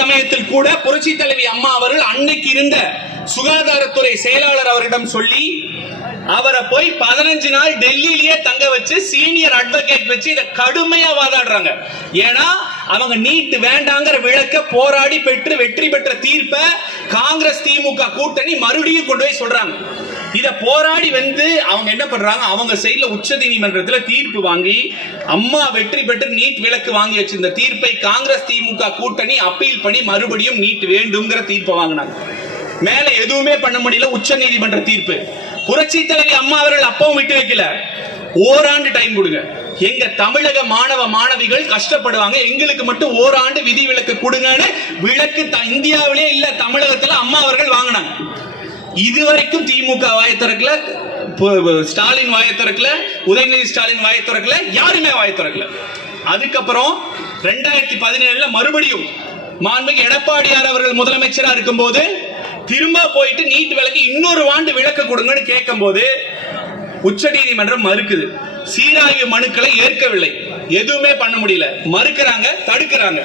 சமயத்தில் கூட புரட்சி தலைவி அம்மா அவர்கள் அன்னைக்கு இருந்த சுகாதாரத்துறை செயலாளர் அவரிடம் சொல்லி அவரை போய் 15 நாள் டெல்லியிலேயே தங்க வச்சு சீனியர் அட்வொகேட் வச்சு இதை கடுமையா வாதாடுறாங்க. ஏன்னா அவங்க நீட் வேண்டாங்கிற விளக்க போராடி பெற்று வெற்றி பெற்ற தீர்ப்பை காங்கிரஸ் திமுக கூட்டணி மறுபடியும் கொண்டு போய் சொல்றாங்க. இத போராடி வந்து அவங்க என்ன பண்றாங்க, அவங்க சைடுல உச்ச நீதிமன்றத்தில் தீர்ப்பு வாங்கி அம்மா வெற்றி பெற்று நீட் விலக்கு வாங்கி வச்சிருந்த தீர்ப்பை காங்கிரஸ் திமுக கூட்டணி அப்பீல் பண்ணி மறுபடியும் நீட் வேண்டும்ங்கிற தீர்ப்பை வாங்கினாங்க. மேல எதுவுமே பண்ண முடியல. உச்ச நீதிமன்ற தீர்ப்பு. புரட்சி தலைவி அம்மா அவர்கள் அப்பவும் விட்டு வைக்கல. ஓராண்டு டைம் கொடுங்க, எங்க தமிழக மாணவ மாணவிகள் கஷ்டப்படுவாங்க, எங்களுக்கு மட்டும் ஓராண்டு விதி விலக்கு கொடுங்கன்னு விலக்கு இந்தியாவிலே இல்ல தமிழகத்தில் அம்மா அவர்கள் வாங்கினாங்க. இதுவரைக்கும் திமுக வாய திறக்கல, ஸ்டாலின் வாய திறக்கல, உதயநிதி ஸ்டாலின் வாய திறக்கல, யாருமே வாய திறக்கல. அதுக்கப்புறம் 2017 மறுபடியும் மாண்புமிகு எடப்பாடியார் அவர்கள் முதலமைச்சரா இருக்கும் போது திரும்ப போயிட்டு நீட் விலக்கு இன்னொரு ஆண்டு விலக்கு கொடுங்கன்னு கேட்கும் போது உச்ச நீதிமன்றம் மறுக்குது. சீராய்வு மனுக்களை ஏற்கவில்லை, எதுவுமே பண்ண முடியல, மறுக்கிறாங்க, தடுக்கிறாங்க.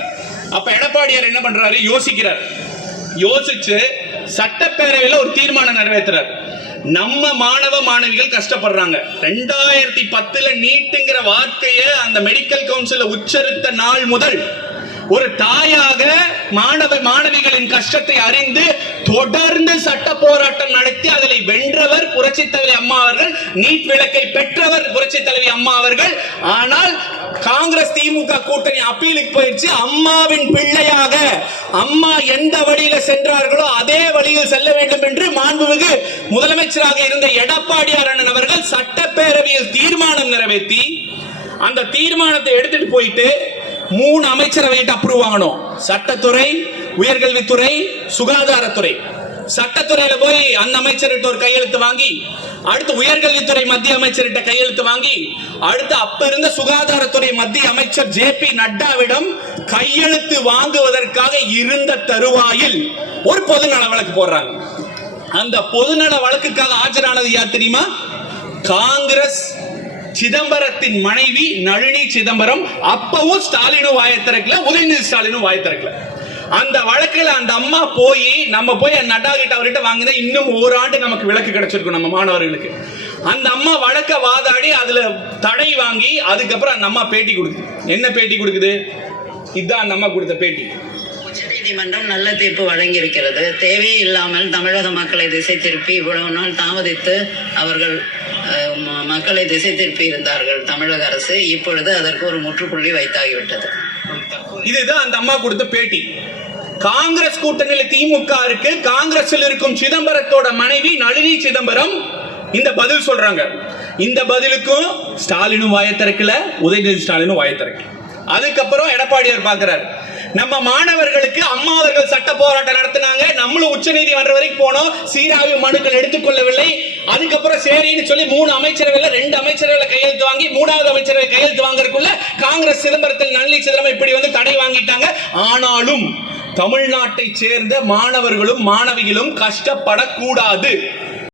அப்ப எடப்பாடியார் என்ன பண்றாரு, யோசிக்கிறார். யோசிச்சு சட்டப்பேரவையில் ஒரு தீர்மானம் நிறைவேற்றுறார். நம்ம மாணவ மாணவிகள் கஷ்டப்படுறாங்க. 2010 நீட்டுங்கிற வார்த்தையை அந்த மெடிக்கல் கவுன்சில் உச்சரித்த நாள் முதல் ஒரு தாயாக மாணவிகளின் கஷ்டத்தை அறிந்து தொடர்ந்து சட்ட போராட்டம் நடத்தி அதில் வென்றவர் புரட்சி தலைவி அம்மா அவர்கள், நீட் விலக்கை பெற்றவர் புரட்சி தலைவி அம்மா அவர்கள். ஆனால் காங்கிரஸ் திமுக கூட்டணி அப்பீலுக்கு போயிடுச்சு. அம்மாவின் பிள்ளையாக அம்மா எந்த வழியில சென்றார்களோ அதே வழியில் செல்ல வேண்டும் என்று மாண்புமிகு முதலமைச்சராக இருந்த எடப்பாடியார் அண்ணன் அவர்கள் சட்டப்பேரவையில் தீர்மானம் நிறைவேற்றி அந்த தீர்மானத்தை எடுத்துட்டு போயிட்டு 3 அமைச்சரவையிட்ட அப்ரூவ் வாங்கணும். சட்டத்துறை, உயர்கல்வித்துறை, சுகாதாரத்துறை. சட்டத்துறையில போய் அந்த அமைச்சர்கிட்ட ஒரு கையெழுத்து வாங்கி, அடுத்து உயர்கல்வித்துறை மத்திய அமைச்சர்கிட்ட கையெழுத்து வாங்கி, அடுத்து அப்ப இருந்த சுகாதாரத்துறை மத்திய அமைச்சர் ஜே.பி. நட்டாவிடம் கையெழுத்து வாங்குவதற்காக இருந்த தருவாயில் ஒரு பொதுநல வழக்கு போடுறாங்க. அந்த பொதுநல வழக்குக்காக ஆஜரானது யார் தெரியுமா? காங்கிரஸ் சிதம்பரத்தின் மனைவி நளினி சிதம்பரம். அப்பவும் ஸ்டாலினும் வாய திறக்கல, உதயநிதி ஸ்டாலினும் வாய திறக்கல. அந்த வழக்கில் அந்த அம்மா போய் நம்ம போய் நட்டா கிட்ட அவர்கிட்ட வாங்கினா இன்னும் ஓராண்டு நமக்கு விலக்கு கிடைச்சிருக்கும் நம்ம மாணவர்களுக்கு. அந்த அம்மா வழக்க வாதாடி அதுல தடை வாங்கி அதுக்கப்புறம் அந்த அம்மா பேட்டி கொடுக்குது. என்ன பேட்டி கொடுக்குது? இதுதான் அந்த அம்மா கொடுத்த பேட்டி. உச்சநீதிமன்றம் நல்ல தீர்ப்பு வழங்கியிருக்கிறது. தேவையில்லாமல் தமிழக மக்களை திசை திருப்பி இவ்வளவு நாள் தாமதித்து அவர்கள் மக்களை திசை திருப்பி இருந்தார்கள் தமிழக அரசு. இப்பொழுது அதற்கு ஒரு முற்றுப்புள்ளி வைத்தாகிவிட்டது. இதுதான் அந்த அம்மா கொடுத்த பேட்டி. காங்கிரஸ் கூட்டணியில் திமுக இருக்கு. காங்கிரஸில் இருக்கும் சிதம்பரத்தோட மனைவி நளினி சிதம்பரம் இந்த பதில் சொல்றாங்க. இந்த பதிலுக்கும் ஸ்டாலினும் வாய திறக்கல, உதயநிதி ஸ்டாலினும் வாய திறக்கல. அதுக்கப்புறம் எடப்பாடியார் பார்க்கிறார், நம்ம மாணவர்களுக்கு அம்மா அவர்கள் சட்ட போராட்டம் நடத்தினாங்க, நம்மளும் உச்ச நீதிமன்றம் வரைக்கும் போனோம், சீராய்வு மனுக்கள் எடுத்துக்கொள்ளவில்லை. அதுக்கப்புறம் சரின்னு சொல்லி 3 அமைச்சரவையில 2 அமைச்சரவையில கையெழுத்து வாங்கி 3வது அமைச்சரவை கையெழுத்து வாங்கறதுக்குள்ள காங்கிரஸ் சிதம்பரத்தில் நளினி சிதம்பரம் இப்படி வந்து தடை வாங்கிட்டாங்க. ஆனாலும் தமிழ்நாட்டை சேர்ந்த மாணவர்களும் மாணவிகளும் கஷ்டப்படக்கூடாது.